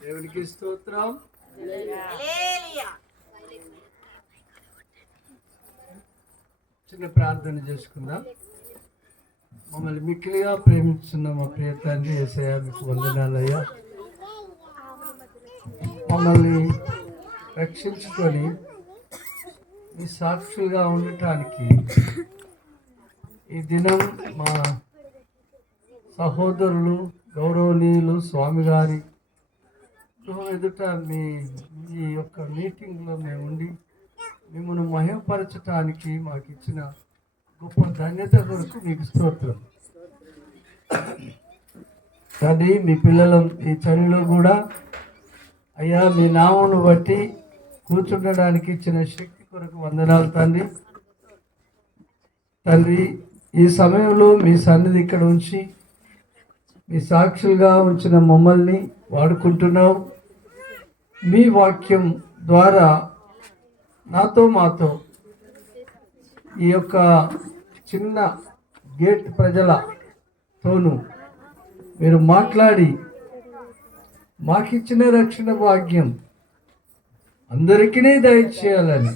దేవునికి స్తోత్రం. చిన్న ప్రార్థన చేసుకుందాం. మమ్మల్ని మిక్కిలిగా ప్రేమిస్తున్న మా ప్రియ తండ్రి ఏసయ్య మీకు వందనాలయ్యా. మమ్మల్ని రక్షించుకొని మీ సాక్షులుగా ఉండటానికి ఈ దినం మా సహోదరులు గౌరవనీయులు స్వామి గారి ఎదుట మీ ఈ యొక్క మీటింగ్లో మేము ఉండి మిమ్మల్ని మహిమపరచటానికి మాకు ఇచ్చిన గొప్ప ధన్యత కొరకు మీకు స్తోత్రం. కానీ మీ పిల్లలు ఈ చలిలో కూడా అయ్యా మీ నామను బట్టి కూర్చుండడానికి ఇచ్చిన శక్తి కొరకు వందనాలు తండ్రి. తండ్రి ఈ సమయంలో మీ సన్నిధి ఇక్కడ ఉంచి మీ సాక్షులుగా ఉంచిన మమ్మల్ని వాడుకుంటున్నావు. మీ వాక్యం ద్వారా నాతో మాతో ఈ యొక్క చిన్న గేట్ ప్రజలతోనూ మీరు మాట్లాడి మాకిచ్చిన రక్షణ భాగ్యం అందరికీ దయచేయాలని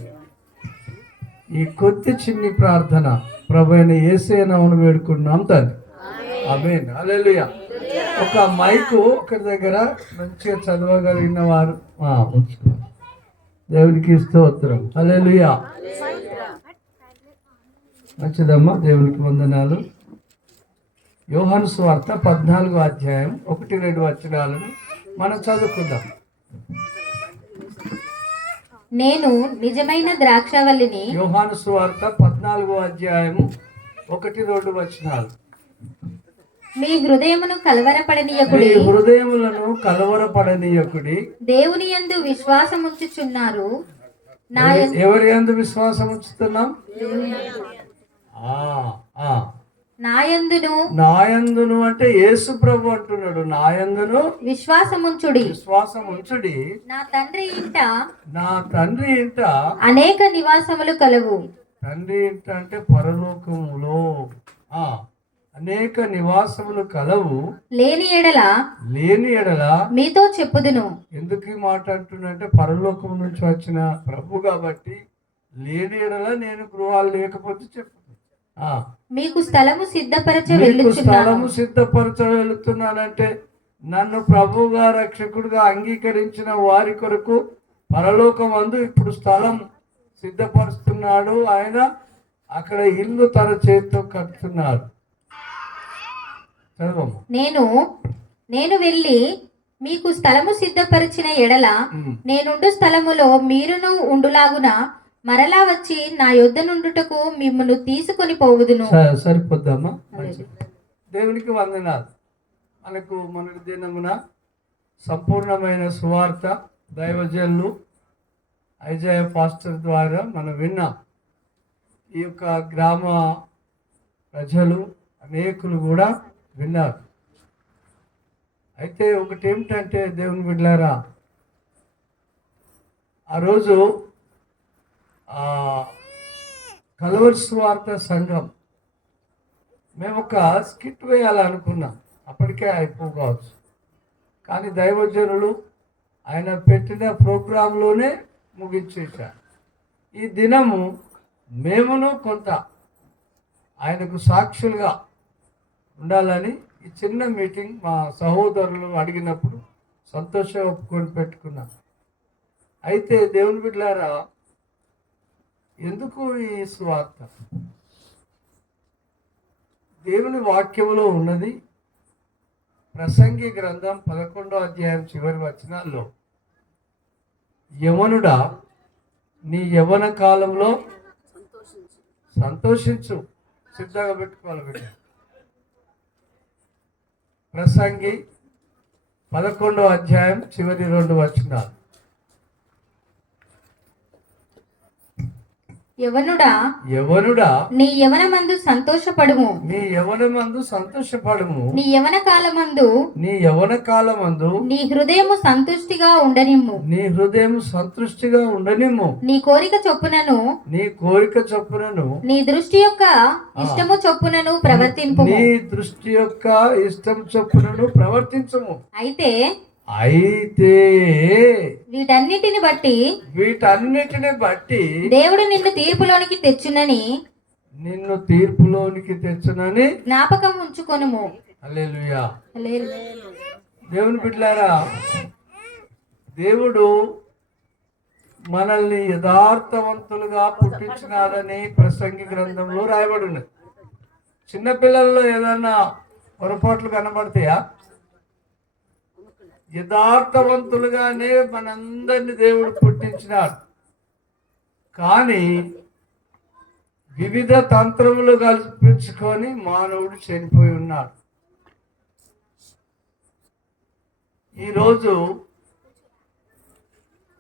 ఈ కొద్ది చిన్ని ప్రార్థన ప్రభు అయిన ఏసేనవును వేడుకుంటున్నాం తల్లి ఆమేన్. అలెలుయా ఒక మైకు ఒకరి దగ్గర మంచిగా చదవగలిగిన వారు దేవునికి స్తోత్రం. హల్లెలూయా. మంచిదమ్మా దేవునికి వందనాలు. యోహాను స్వార్త పద్నాలుగో అధ్యాయం ఒకటి రెండు వచనాలను మనం చదువుకుందాం. నేను నిజమైన ద్రాక్షవల్లిని యోహాను స్వార్త పద్నాలుగో అధ్యాయము ఒకటి రెండు వచనాలు. మీ హృదయమును మీ కలవరపడనీయకుడి హృదయములను కలవరపడనీయకుడి. దేవుని యందు విశ్వాసముంచుచున్నారు. నా యం- ఎవరి యందు విశ్వాసం ఉంచుతున్నాం ఆ, ఆ. నాయందును నాయందును అంటే యేసు ప్రభు అంటున్నాడు. నాయందును విశ్వాసముంచుడి. విశ్వాసం ఉంచుడి నా తండ్రి ఇంట నా తండ్రి ఇంట అనేక నివాసములు కలవు తండ్రి ఇంట అంటే పరలోకములో. ఆ. అనేక నివాసములు కలవు. లేని ఎడల లేని ఎడల మీతో చెప్పుదును. ఎందుకు ఈ మాట అంటున్నంటే పరలోకం నుంచి వచ్చిన ప్రభు కాబట్టి లేని ఎడల నేను గృహాలు లేకపోతే చెప్పు మీకు స్థలము సిద్ధపరచ స్థలము సిద్ధపరచ వెళుతున్నానంటే నన్ను ప్రభువుగా రక్షకుడిగా అంగీకరించిన వారి కొరకు పరలోకమందు ఇప్పుడు స్థలం సిద్ధపరుస్తున్నాడు. ఆయన అక్కడ ఇల్లు తన చేతితో కట్టుతున్నాడు నేను నేను వెళ్ళి మీకు స్థలము సిద్ధపరిచిన ఎడల. నేనుండు స్థలములో మీరును ఉండులాగున మరలా వచ్చి నా యొద్ద నుండుటకు మిమ్మల్ని తీసుకొని పోవుదును. స- సరిపోద్దమ్మా. మంచిది. దేవునికి వందనాలు. మనకు మన దినమున సంపూర్ణమైన సువార్త దైవజనులు ఐజయ పాస్టర్ ద్వారా మనం విన్నాం. ఈ యొక్క గ్రామ ప్రజలు అనేకులు కూడా విన్నారు. అయితే ఒకటి ఏమిటంటే దేవుని బిడ్డారా ఆ రోజు కలవర్స్ వార్త సంఘం మేము ఒక స్కిట్ వేయాలనుకున్నాం. అప్పటికే అయిపోవచ్చు కానీ దైవజనులు ఆయన పెట్టిన ప్రోగ్రాంలోనే ముగించేశారు. ఈ దినము మేమును కొంత ఆయనకు సాక్షులుగా ఉండాలని ఈ చిన్న మీటింగ్ మా సహోదరులు అడిగినప్పుడు సంతోషం ఒప్పుకొని పెట్టుకున్నాం. అయితే దేవుని బిడ్డారా ఎందుకు ఈ స్వార్థ దేవుని వాక్యములో ఉన్నది ప్రసంగి గ్రంథం పదకొండో అధ్యాయం చివరి వచనాల్లో యవనుడా నీ యవన కాలంలో సంతోషించు. సిద్ధంగా పెట్టుకోవాలి బిడ్డ. ప్రసంగి పదకొండో అధ్యాయం చివరి రెండు వచనాలు. యవనుడా యవనుడా నీ యవనమందు సంతోషపడుము. నీ యవనమందు సంతోషపడము. నీ యవన కాలమందు నీ యవన కాలమందు నీ హృదయము సంతుష్టిగా ఉండనిమ్ము. నీ హృదయం సంతృష్టిగా ఉండనిమ్ము. నీ కోరిక చొప్పునను నీ కోరిక చొప్పునను నీ దృష్టి యొక్క ఇష్టము చొప్పునను ప్రవర్తింపు నీ దృష్టి యొక్క ఇష్టం చొప్పునను ప్రవర్తించము. అయితే అయితే వీటన్నిటిని బట్టి వీటన్నిటిని బట్టి దేవుడు నిన్ను తీర్పులోనికి తెచ్చునని నిన్ను తీర్పులోనికి తెచ్చునని జ్ఞాపకం ఉంచుకొనుము. హల్లెలూయా. దేవుని బిడ్డలారా దేవుడు మనల్ని యథార్థవంతులుగా పుట్టించినాడని ప్రసంగి గ్రంథంలో రాయబడి ఉన్నది చిన్నపిల్లల్లో ఏదన్నా పొరపాట్లు కనబడతాయా? యథార్థవంతులుగానే మనందరిని దేవుడు పుట్టించినాడు. కానీ వివిధ తంత్రములు కల్పించుకొని మానవుడు చనిపోయి ఉన్నాడు. ఈరోజు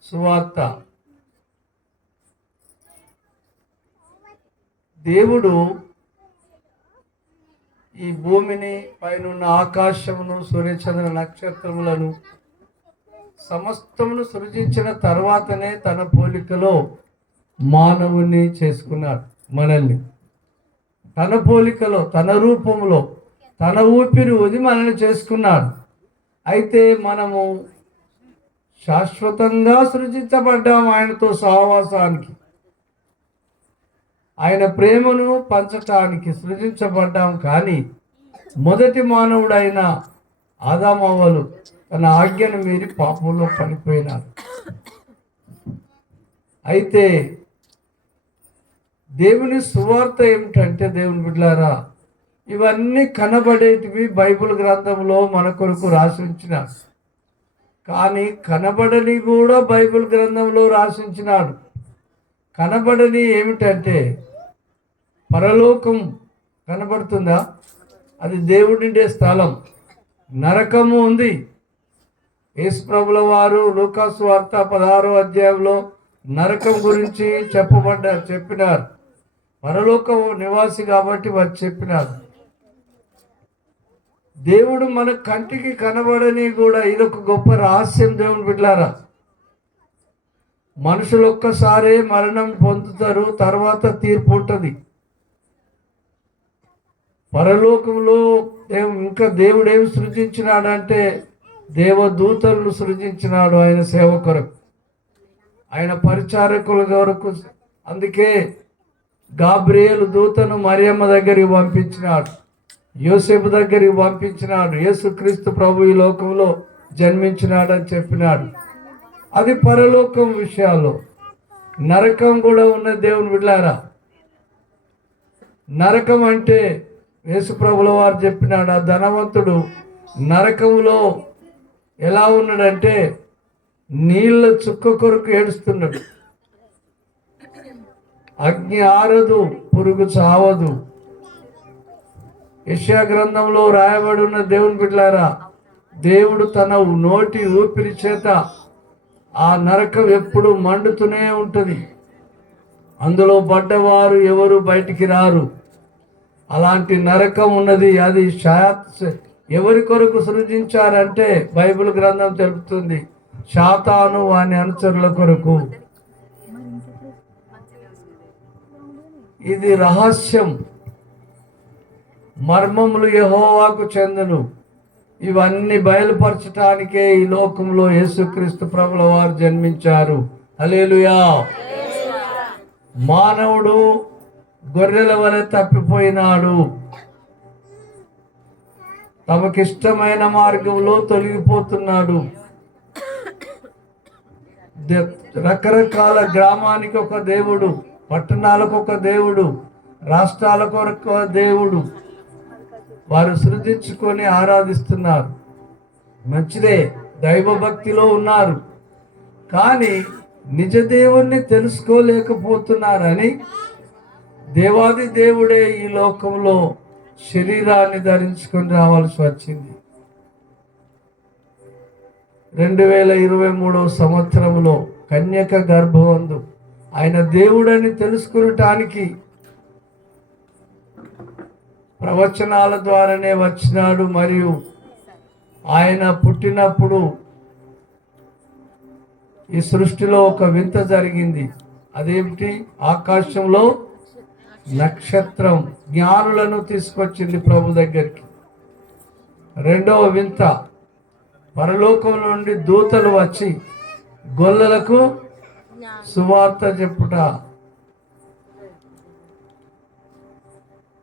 సువార్త. దేవుడు ఈ భూమిని పైనున్న ఆకాశమును సూర్యచంద్ర నక్షత్రములను సమస్తమును సృజించిన తర్వాతనే తన పోలికలో మానవుని చేసుకున్నాడు మనల్ని. తన పోలికలో తన రూపంలో తన ఊపిరి ఉది మనల్ని చేసుకున్నాడు. అయితే మనము శాశ్వతంగా సృజించబడ్డాము ఆయనతో సహవాసానికి. ఆయన ప్రేమను పంచటానికి సృజించబడ్డాం కానీ మొదటి మానవుడైన ఆదామవ్వలు తన ఆజ్ఞను మీరి పాపంలో పడిపోయినారు అయితే దేవుని సువార్త ఏమిటంటే దేవుని బిడ్డారా ఇవన్నీ కనబడేటివి బైబిల్ గ్రంథంలో మన కొరకు రాసించినాడు. కానీ కనబడని కూడా బైబిల్ గ్రంథంలో రాసించినాడు. కనబడని ఏమిటంటే పరలోకం కనబడుతుందా? అది దేవుడిండే స్థలం. నరకము ఉంది. యేసుప్రభుల వారు లూకాసు వార్త పదహారో అధ్యాయంలో నరకం గురించి చెప్పబడ్డారు చెప్పినారు. పరలోకం నివాసి కాబట్టి వారు చెప్పినారు. దేవుడు మన కంటికి కనబడని కూడా ఇదొక గొప్ప రహస్యం దేవుని బిడ్డారా? మనుషులు ఒక్కసారే మరణం పొందుతారు తర్వాత తీర్పు ఉంటుంది. పరలోకంలో ఇంకా దేవుడు ఏం సృజించినాడంటే దేవదూతలను సృజించినాడు ఆయన సేవ కొరకు. ఆయన పరిచారకుల కొరకు. అందుకే గాబ్రియేలు దూతను మరియమ్మ దగ్గరికి పంపించినాడు. యోసేపు దగ్గరికి పంపించినాడు. యేసుక్రీస్తు ప్రభు ఈ లోకంలో జన్మించినాడని చెప్పినాడు. అది పరలోకం విషయాల్లో నరకం కూడా ఉన్న దేవుని బిడ్డారా? నరకం అంటే యేసుప్రభుల వారు చెప్పినాడు ఆ ధనవంతుడు నరకంలో ఎలా ఉన్నాడంటే నీళ్ళ చుక్క కొరకు ఏడుస్తున్నాడు. అగ్ని ఆరదు పురుగు చావదు. యశా గ్రంథంలో రాయబడి ఉన్న దేవుని బిడ్లారా దేవుడు తన నోటి ఊపిరి చేత ఆ నరకం ఎప్పుడు మండుతూనే ఉంటుంది. అందులో పడ్డవారు ఎవరు బయటికి రారు. అలాంటి నరకం ఉన్నది. అది శాత్ ఎవరి కొరకు సృజించారంటే బైబిల్ గ్రంథం తెలుపుతుంది. శాతాను వాని అనుచరుల కొరకు. ఇది రహస్యం. మర్మములు యహోవాకు చెందును. ఇవన్నీ బయలుపరచటానికే ఈ లోకంలో యేసుక్రీస్తు ప్రభుల వారు జన్మించారు. అలేలుయా మానవుడు గొర్రెల వలె తప్పిపోయినాడు. తమకిష్టమైన మార్గంలో తొలగిపోతున్నాడు. రకరకాల గ్రామానికి ఒక దేవుడు పట్టణాలకు ఒక దేవుడు రాష్ట్రాలకు ఒక దేవుడు వారు సృజించుకొని ఆరాధిస్తున్నారు. మంచిదే దైవభక్తిలో ఉన్నారు. కానీ నిజ దేవుణ్ణి తెలుసుకోలేకపోతున్నారని దేవాది దేవుడే ఈ లోకంలో శరీరాన్ని ధరించుకొని రావాల్సి వచ్చింది. రెండు వేల ఇరవై మూడవ సంవత్సరంలో కన్యక గర్భవందు ఆయన దేవుడని తెలుసుకునటానికి ప్రవచనాల ద్వారానే వచ్చినాడు మరియు ఆయన పుట్టినప్పుడు ఈ సృష్టిలో ఒక వింత జరిగింది. అదేమిటి? ఆకాశంలో నక్షత్రం జ్ఞానులను తీసుకొచ్చింది ప్రభు దగ్గరికి. రెండవ వింత పరలోకం నుండి దూతలు వచ్చి గొల్లలకు సువార్త చెప్పుట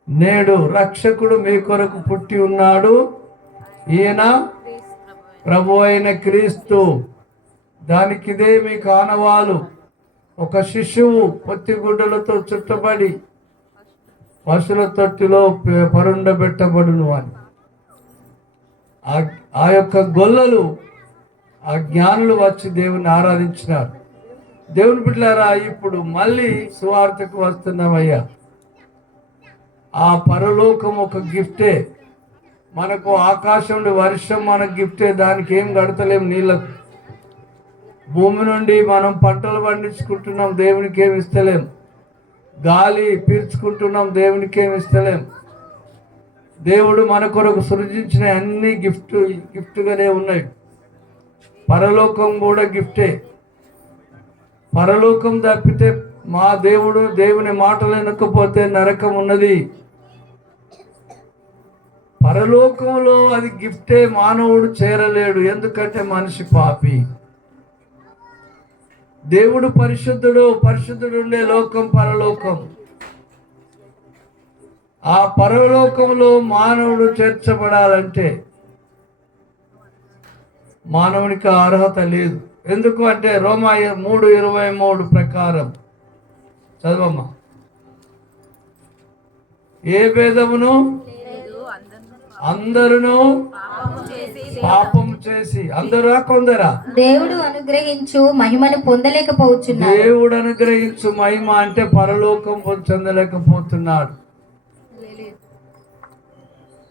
నేడు రక్షకుడు మీ కొరకు పుట్టి ఉన్నాడు. ఈయన ప్రభు అయిన క్రీస్తు. దానికిదే మీ కానవాలు. ఒక శిశువు పొత్తిగుడ్డలతో చుట్టబడి పశుల తొట్టిలో పరుండబెట్టబడును అని. ఆ- ఆ యొక్క గొల్లలు ఆ జ్ఞానులు వచ్చి దేవుని ఆరాధించినారు. దేవుని బిడ్డలారా ఇప్పుడు మళ్ళీ సువార్తకు వస్తున్నామయ్యా. ఆ పరలోకం ఒక గిఫ్టే. మనకు ఆకాశం నుండి వర్షం మన గిఫ్టే దానికి ఏం కడతలేం నీళ్ళకు. భూమి నుండి మనం పంటలు పండించుకుంటున్నాం దేవునికి ఏమి ఇస్తలేం. గాలి పీల్చుకుంటున్నాం దేవునికి ఏమి ఇస్తలేం. దేవుడు మన కొరకు సృజించిన అన్ని గిఫ్ట్ గిఫ్ట్గానే ఉన్నాయి. పరలోకం కూడా గిఫ్టే. పరలోకం తప్పితే మా దేవుడు దేవుని మాటలు వినకపోతే నరకం ఉన్నది. పరలోకంలో అది గిఫ్టే మానవుడు చేరలేడు. ఎందుకంటే మనిషి పాపి. దేవుడు పరిశుద్ధుడు పరిశుద్ధుడు ఉండే లోకం పరలోకం. ఆ పరలోకంలో మానవుడు చేర్చబడాలంటే మానవునికి అర్హత లేదు. ఎందుకు అంటే రోమా మూడు ఇరవై మూడు ప్రకారం చదవమ్మా. ఏ భేదమును? అందరును పాపము చేసి. అందరా కొందరా? దేవుడు అనుగ్రహించు మహిమను పొందలేకపోవచ్చున్నారు దేవుడు అనుగ్రహించు మహిమ అంటే పరలోకం పొందలేకపోతున్నాడు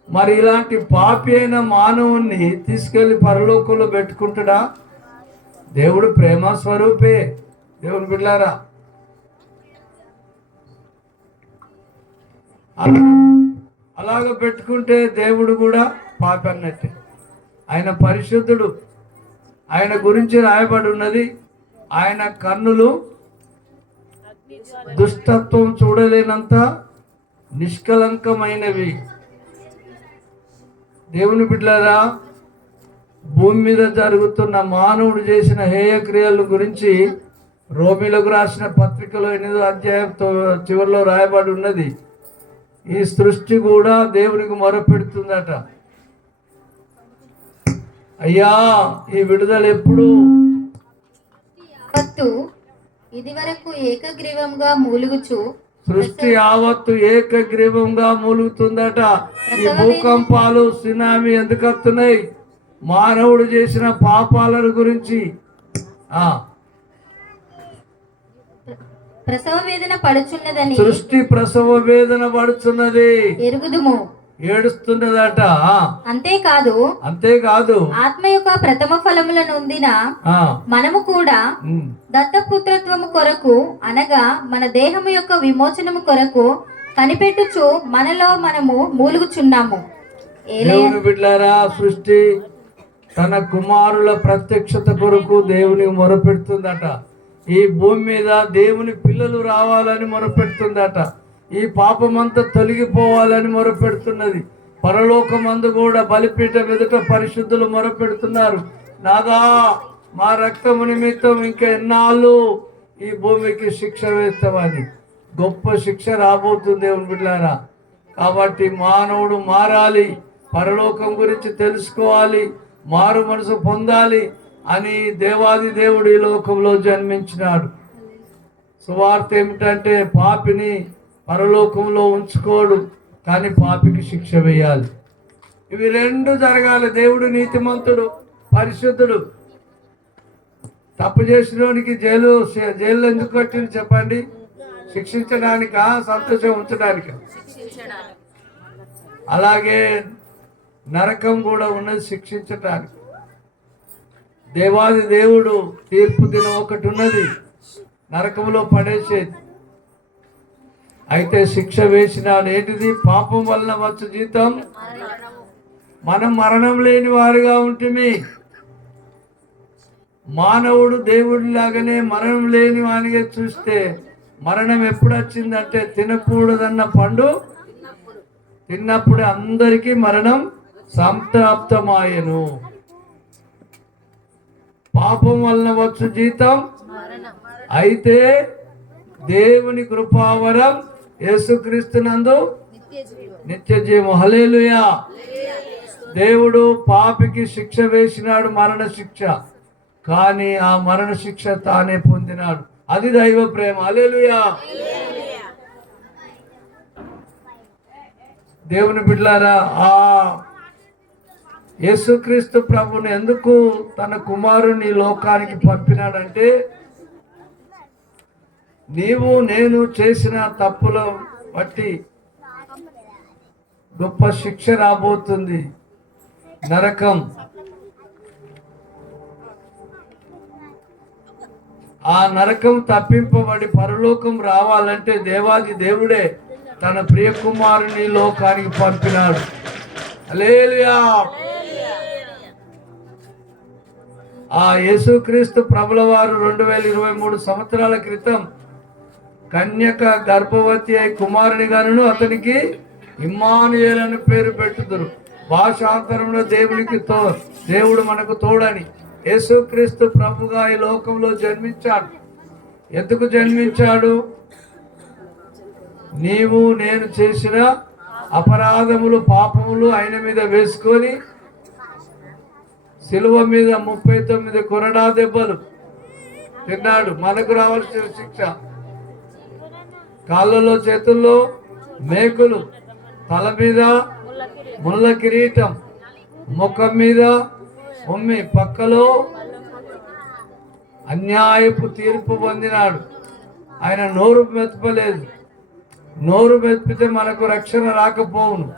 మరి ఇలాంటి పాపి అయిన మానవుణ్ణి తీసుకెళ్ళి పరలోకంలో పెట్టుకుంటాడా? దేవుడు ప్రేమ స్వరూపే. దేవుని బిడ్డారా అలాగ పెట్టుకుంటే దేవుడు కూడా పాపన్నట్టే ఆయన పరిశుద్ధుడు. ఆయన గురించి రాయబడి ఉన్నది. ఆయన కన్నులు దుష్టత్వం చూడలేనంత నిష్కలంకమైనవి. దేవుని బిడ్డలారా భూమి మీద జరుగుతున్న మానవుడు చేసిన హేయ క్రియల గురించి రోమిలకు రాసిన పత్రికలో ఎనిమిదో అధ్యాయంతో చివరిలో రాయబడి ఉన్నది. ఈ సృష్టి కూడా దేవునికి మొరపెడుతుందట. అయ్యా ఈ విడుదల ఎప్పుడు? యావత్తు ఇది వరకు ఏకగ్రీవంగా మూలుగుచు సృష్టి యావత్తు ఏకగ్రీవంగా మూలుగుతుందట. ఈ భూకంపాలు సునామీ ఎందుకు వస్తున్నాయి? మానవుడు చేసిన పాపాలను గురించి. ఆ ప్రసవ వేదన పడుచున్నదని. సృష్టి ప్రసవ వేదన పడుతున్నది ఎరుగుదుము. ఏడుస్తున్నదట. అంతేకాదు అంతేకాదు. ఆత్మ యొక్క ప్రథమ ఫలముల నొందిన మనము కూడా దత్తపుత్రత్వము కొరకు అనగా మన దేహము యొక్క విమోచనము కొరకు కనిపెట్టుచు మనలో మనము మూలుగుచున్నాము. దేవుని బిడ్డారా సృష్టి తన కుమారుల ప్రత్యక్షత కొరకు దేవుని మొరపెడుతుందట. ఈ భూమి మీద దేవుని పిల్లలు రావాలని మొరపెడుతుందట. ఈ పాపమంతా తొలగిపోవాలని మొరపెడుతున్నది. పరలోకమందు కూడా బలిపీఠం ఎదుట పరిశుద్ధులు మొరపెడుతున్నారు. నాదా మా రక్తము నిమిత్తం ఇంకా ఎన్నాళ్ళు ఈ భూమికి శిక్ష వేస్తామని. గొప్ప శిక్ష రాబోతుంది దేవుని బిడ్డారా. కాబట్టి మానవుడు మారాలి. పరలోకం గురించి తెలుసుకోవాలి. మారు మనసు పొందాలి. అని దేవాది దేవుడు ఈ లోకంలో జన్మించినాడు. సువార్త ఏమిటంటే పాపిని పరలోకంలో ఉంచుకోడు కానీ పాపికి శిక్ష వేయాలి. ఇవి రెండు జరగాలి. దేవుడు నీతిమంతుడు పరిశుద్ధుడు. తప్పు చేసినోనికి జైలు జైలు ఎందుకు కట్టింది చెప్పండి? శిక్షించడానికా? సంతోషం ఉంచడానికా? అలాగే నరకం కూడా ఉన్నది శిక్షించటానికి. దేవాది దేవుడు తీర్పు దినం ఒకటి ఉన్నది నరకములో పడేసేది అయితే శిక్ష వేసిన ఏంటిది పాపం వలన వచ్చు జీతం మనం మరణం లేని వారుగా ఉంటుంది మానవుడు దేవుడి లాగానే మరణం లేని వానిగా చూస్తే మరణం ఎప్పుడు వచ్చిందంటే తినకూడదన్న పండు తిన్నప్పుడు అందరికీ మరణం సంతాప్తమాయను పాపం వలన వచ్చు జీతం. అయితే దేవుని కృపావరం యేసుక్రీస్తునందు నిత్య జీవం. హలేలుయా దేవుడు పాపికి శిక్ష వేసినాడు మరణ శిక్ష. కానీ ఆ మరణ శిక్ష తానే పొందినాడు. అది దైవ ప్రేమ. అలేలుయా దేవుని బిడ్లారా ఆ యేసుక్రీస్తు ప్రభుని ఎందుకు తన కుమారుని లోకానికి పంపినాడంటే నీవు నేను చేసిన తప్పుల బట్టి గొప్ప శిక్ష రాబోతుంది. నరకం. ఆ నరకం తప్పింపబడి పరలోకం రావాలంటే దేవాది దేవుడే తన ప్రియ కుమారుని లోకానికి పంపినాడు. హల్లెలూయా. ఆ యేసుక్రీస్తు ప్రభుల వారు రెండు వేల ఇరవై మూడు సంవత్సరాల క్రితం కన్యక గర్భవతి అయి కుమారుని గాను అతనికి ఇమ్మానుయేల్ అని పేరు పెట్టుదురు. భాషాంతరంలో దేవునికి తో దేవుడు మనకు తోడని యేసుక్రీస్తు ప్రభుగా ఈ లోకంలో జన్మించాడు. ఎందుకు జన్మించాడు? నీవు నేను చేసిన అపరాధములు పాపములు ఆయన మీద వేసుకొని సిలువ మీద ముప్పై తొమ్మిది కొరడా దెబ్బలు తిన్నాడు. మనకు రావాల్సిన శిక్ష. కాళ్ళలో చేతుల్లో మేకులు తల మీద ముళ్ళ కిరీటం ముఖం మీద ఉమ్మి పక్కలో అన్యాయపు తీర్పు పొందినాడు. ఆయన నోరు మెత్తపలేదు. నోరు మెత్తితే మనకు రక్షణ రాకపోవును.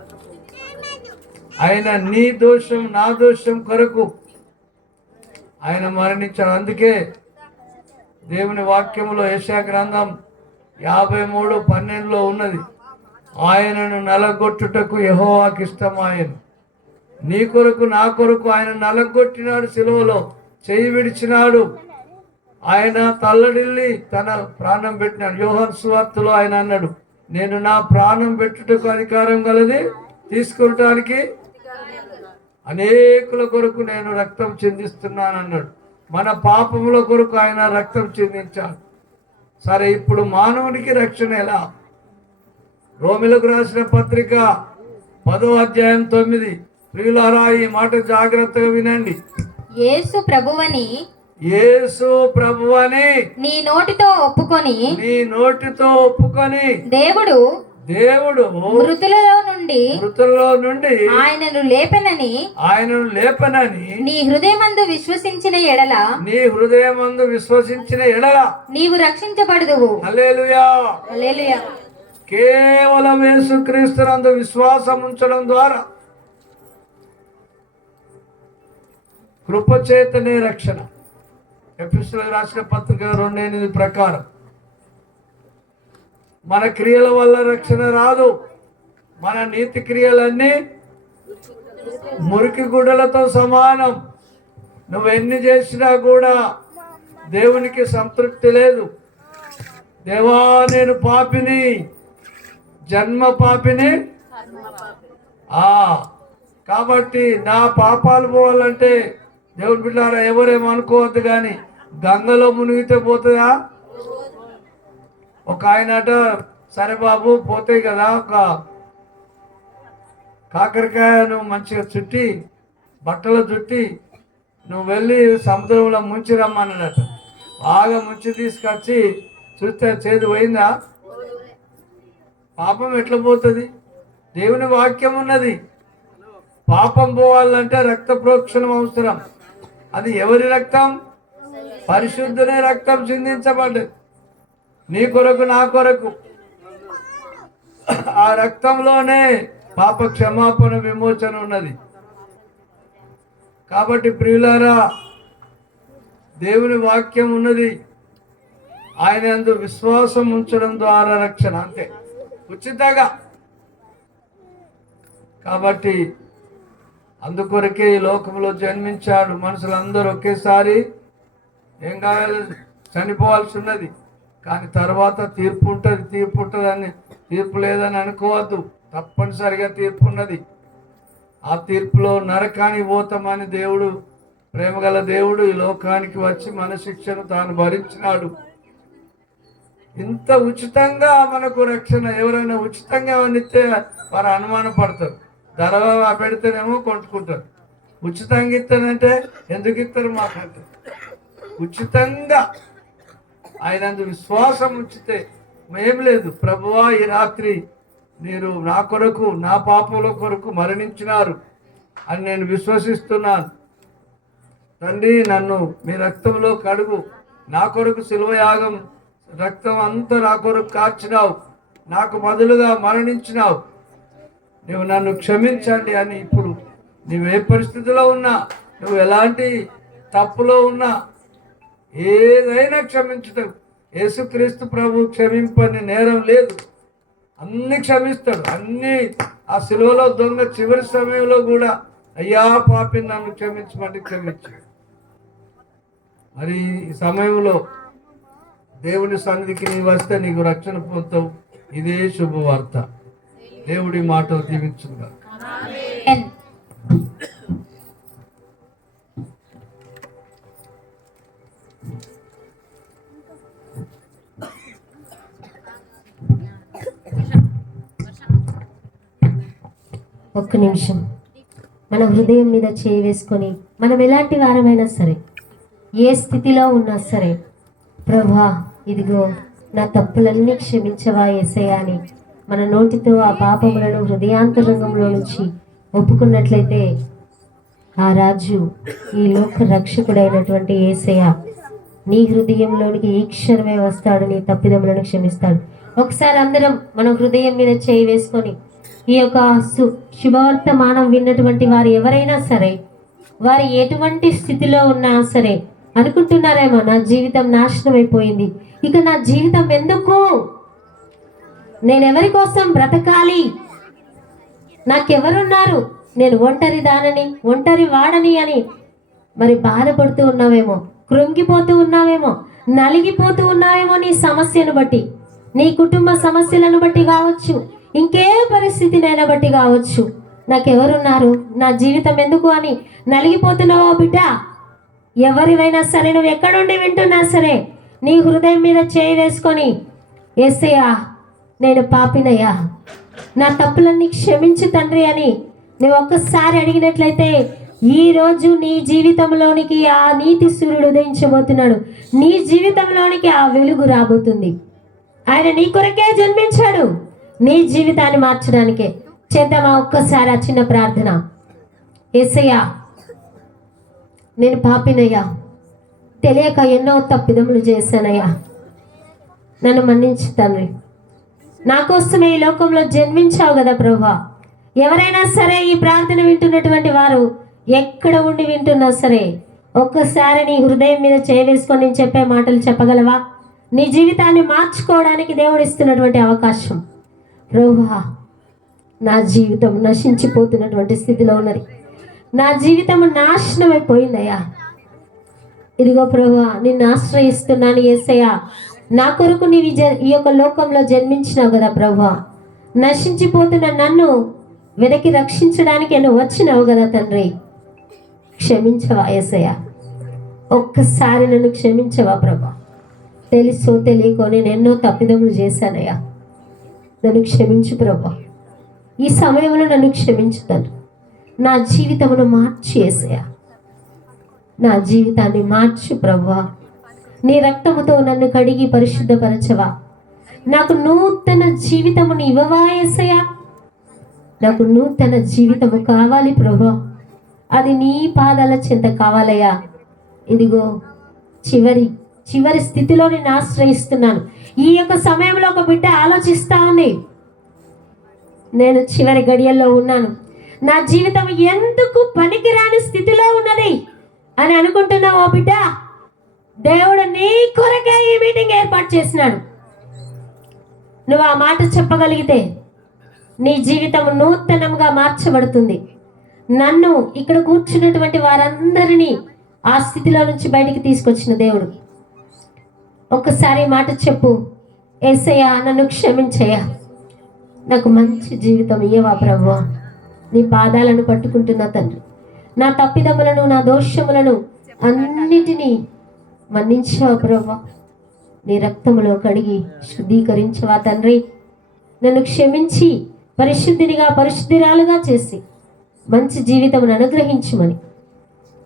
ఆయన నీ దోషం నా దోషం కొరకు ఆయన మరణించాడు అందుకే దేవుని వాక్యములో యశా గ్రంథం యాభై మూడు పన్నెండులో ఉన్నది ఆయనను నలగొట్టుటకు యహోవాకి ఆయన నీ కొరకు నా కొరకు ఆయన నలగొట్టినాడు సిలువలో చేయి విడిచినాడు. ఆయన తల్లడిల్లి తన ప్రాణం పెట్టినాడు. యోహన్ సువార్తలో ఆయన అన్నాడు నేను నా ప్రాణం పెట్టుటకు అధికారం గలది తీసుకుంటానికి అనేకుల కొరకు నేను రక్తం చెందిస్తున్నాను అన్నాడు మన పాపముల కొరకు ఆయన రక్తం చెందించాడు. సరే ఇప్పుడు మానవునికి రక్షణ ఎలా? రోమిలకు రాసిన పత్రిక పదో అధ్యాయం తొమ్మిది. ప్రియులారా ఈ మాట జాగ్రత్తగా వినండి. యేసు ప్రభువని యేసు ప్రభువని నీ నోటితో ఒప్పుకొని నీ నోటితో ఒప్పుకొని దేవుడు దేవుడు మృతులలో నుండి మృతుల్లో నుండి ఆయనను లేపెనని ఆయనను లేపనని నీ హృదయమందు విశ్వసించిన ఎడల నీ హృదయమందు విశ్వసించిన ఎడల నీవు రక్షించబడదువు. హల్లెలూయా. హల్లెలూయా. కేవలం యేసుక్రీస్తునందు విశ్వాసం ఉంచడం ద్వారా కృపచేతనే రక్షణ. ఎపిస్టులకు రాసిన పత్రిక రెండు ఎనిమిది ప్రకారం మన క్రియల వల్ల రక్షణ రాదు. మన నీతి క్రియలన్నీ మురికి గుడ్డలతో సమానం. నువ్వు ఎన్ని చేసినా కూడా దేవునికి సంతృప్తి లేదు. దేవా నేను పాపిని. జన్మ పాపిని. ఆ కాబట్టి నా పాపాలు పోవాలంటే దేవుని బిడ్డారా ఎవరేమో అనుకోవద్దు కానీ గంగలో మునిగితే పోతుందా? ఒక ఆయన సరే బాబు పోతాయి కదా ఒక కాకరకాయను మంచిగా చుట్టి బట్టలు చుట్టి నువ్వు వెళ్ళి సముద్రంలో ముంచి రమ్మన్నాడట. బాగా ముంచి తీసుకొచ్చి చూస్తే చేదు పోయిందా? పాపం ఎట్లా పోతుంది? దేవుని వాక్యం ఉన్నది. పాపం పోవాలంటే రక్త ప్రోక్షణం అవసరం. అది ఎవరి రక్తం? పరిశుద్ధునే రక్తం చిందించబడ్డది. నీ కొరకు నా కొరకు. ఆ రక్తంలోనే పాప క్షమాపణ విమోచన ఉన్నది. కాబట్టి ప్రియులారా దేవుని వాక్యం ఉన్నది. ఆయన యందు విశ్వాసం ఉంచడం ద్వారా రక్షణ అంతే. ఉచితంగా. కాబట్టి అందుకొరకే ఈ లోకంలో జన్మించాడు మనుషులందరూ ఒకేసారి. ఏం కావాలి? చనిపోవాల్సి ఉన్నది. కానీ తర్వాత తీర్పు ఉంటుంది తీర్పు ఉంటుందని తీర్పు లేదని అనుకోవద్దు. తప్పనిసరిగా తీర్పు ఉన్నది. ఆ తీర్పులో నరకానికి పోతామని దేవుడు ప్రేమగల దేవుడు ఈ లోకానికి వచ్చి మన శిక్షను తాను భరించినాడు. ఇంత ఉచితంగా మనకు రక్షణ ఎవరైనా ఉచితంగా ఇస్తే వారు అనుమానం పడతారు ధర పెడితేనేమో కొట్టుకుంటారు ఉచితంగా ఇస్తానంటే ఎందుకు ఇస్తారు మాకంటే ఉచితంగా ఆయన విశ్వాసం ఉంచితే ఏం లేదు. ప్రభువా ఈ రాత్రి మీరు నా కొరకు నా పాపముల కొరకు మరణించినారు అని నేను విశ్వసిస్తున్నాను. తండ్రి నన్ను మీ రక్తంలో కడుగు. నా కొరకు శిల్వ యాగం రక్తం అంతా నా కొరకు కార్చినావు నాకు బదులుగా మరణించినావు. నువ్వు నన్ను క్షమించండి అని ఇప్పుడు నువ్వు ఏ పరిస్థితిలో ఉన్నా నువ్వు ఎలాంటి తప్పులో ఉన్నా ఏదైనా క్షమించటం యేసుక్రీస్తు ప్రభు క్షమింపని నేరం లేదు. అన్ని క్షమిస్తాడు. అన్ని ఆ సిలువలో దొంగ చివరి సమయంలో కూడా అయ్యా పాపి నన్ను క్షమించమంటే క్షమించాడు. మరి ఈ సమయంలో దేవుని సన్నిధికి నీ వస్తే నీకు రక్షణ పొందుతావు. ఇదే శుభవార్త. దేవుడి మాట దీవించుగా ఒక్క నిమిషం. మన హృదయం మీద చేయి వేసుకొని మనం ఎలాంటి వారమైనా సరే ఏ స్థితిలో ఉన్నా సరే ప్రభా ఇదిగో నా తప్పులన్నీ క్షమించవా ఏసయ్యా అని మన నోటితో ఆ పాపములను హృదయాంతరంగంలో నుంచి ఒప్పుకున్నట్లయితే ఆ రాజు ఈ లోక రక్షకుడైనటువంటి ఏసయ్య నీ హృదయంలోనికి ఈ క్షణమే వస్తాడు నీ తప్పిదములను క్షమిస్తాడు. ఒకసారి అందరం మన హృదయం మీద చేయి వేసుకొని ఈ యొక్క సు శుభవర్తమానం విన్నటువంటి వారు ఎవరైనా సరే వారు ఎటువంటి స్థితిలో ఉన్నా సరే అనుకుంటున్నారేమో నా జీవితం నాశనం అయిపోయింది. ఇక నా జీవితం ఎందుకు? నేను ఎవరి కోసం బ్రతకాలి? నాకెవరున్నారు? నేను ఒంటరి దానని ఒంటరి వాడని అని మరి బాధపడుతూ ఉన్నావేమో కృంగిపోతూ ఉన్నావేమో నలిగిపోతూ ఉన్నావేమో నీ సమస్యను బట్టి. నీ కుటుంబ సమస్యలను బట్టి కావచ్చు ఇంకే పరిస్థితినైనా బట్టి కావచ్చు. నాకెవరున్నారు? నా జీవితం ఎందుకు అని నలిగిపోతున్నావో బిడ్డ? ఎవరివైనా సరే నువ్వు ఎక్కడుండి వింటున్నా సరే నీ హృదయం మీద చేయి వేసుకొని ఎస్సయ్యా నేను పాపినయ్యా. నా తప్పులన్నీ క్షమించు తండ్రి అని నువ్వు ఒక్కసారి అడిగినట్లయితే ఈ రోజు నీ జీవితంలోనికి ఆ నీతి సూర్యుడు ఉదయించబోతున్నాడు. నీ జీవితంలోనికి ఆ వెలుగు రాబోతుంది. ఆయన నీ కొరకే జన్మించాడు. నీ జీవితాన్ని మార్చడానికే. చేద్దామా ఒక్కసారి ఆ చిన్న ప్రార్థన? ఎస్సయ్యా నేను పాపినయ్యా. తెలియక ఎన్నో తప్పిదములు చేశానయ్యా. నన్ను మన్నించు తండ్రి. నా ఈ లోకంలో జన్మించావు కదా ప్రభా. ఎవరైనా సరే ఈ ప్రార్థన వింటున్నటువంటి వారు ఎక్కడ ఉండి వింటున్నా సరే ఒక్కసారి నీ హృదయం మీద చేయవేసుకొని నేను చెప్పే మాటలు చెప్పగలవా? నీ జీవితాన్ని మార్చుకోవడానికి దేవుడు ఇస్తున్నటువంటి అవకాశం. రోహా నా జీవితం నశించిపోతున్నటువంటి స్థితిలో ఉన్నది. నా జీవితం నాశనం అయిపోయిందయ్యా ఇదిగో ప్రభు నిన్ను ఆశ్రయిస్తున్నాను ఏసయ్యా. నా కొరకు నీవి ఈ జ- ఈ యొక్క లోకంలో జన్మించినావు కదా ప్రభు నశించిపోతున్న నన్ను వెనక్కి రక్షించడానికి నువ్వు వచ్చినావు కదా తండ్రి. క్షమించవా ఏసయ్యా? ఒక్కసారి నన్ను క్షమించవా ప్రభా తెలుసో తెలియకో నేను ఎన్నో తప్పిదములు చేశానయ్యా. నన్ను క్షమించు ప్రభా. ఈ సమయంలో నన్ను క్షమించుతాను నా జీవితమును మార్చి నా జీవితాన్ని మార్చు ప్రభా. నీ రక్తముతో నన్ను కడిగి పరిశుద్ధపరచవా. నాకు నూతన జీవితమును ఇవ్వవా నాకు నూతన జీవితము కావాలి ప్రభా. అది నీ పాదాల చింత కావాలయ్యా. ఇదిగో చివరి చివరి స్థితిలో నేను ఆశ్రయిస్తున్నాను ఈ యొక్క సమయంలో ఒక బిడ్డ ఆలోచిస్తా ఉంది. నేను చివరి గడియల్లో ఉన్నాను. నా జీవితం ఎందుకు పనికిరాని స్థితిలో ఉన్నది అని అనుకుంటున్నావు బిడ్డ? దేవుడు నీ కొరకే ఈ మీటింగ్ ఏర్పాటు చేసినాడు. నువ్వు ఆ మాట చెప్పగలిగితే నీ జీవితం నూతనంగా మార్చబడుతుంది. నన్ను ఇక్కడ కూర్చున్నటువంటి వారందరినీ ఆ స్థితిలో నుంచి బయటికి తీసుకొచ్చిన దేవుడు. ఒక్కసారి మాట చెప్పు. ఏసయ్యా నన్ను క్షమించయ్యా. నాకు మంచి జీవితం ఇయ్యవా ప్రభు నీ పాదాలను పట్టుకుంటున్నా తండ్రి. నా తప్పిదములను నా దోషములను అన్నిటినీ మన్నించవా ప్రభు నీ రక్తములో కడిగి శుద్ధీకరించవా తండ్రి? నన్ను క్షమించి పరిశుద్ధినిగా పరిశుద్ధిరాలుగా చేసి మంచి జీవితమును అనుగ్రహించమని.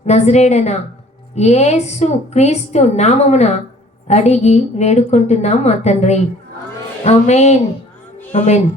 నజరేడన యేసు క్రీస్తు నామమున అడిగి వేడుకుంటున్నాం మా తండ్రి. అమేన్ అమేన్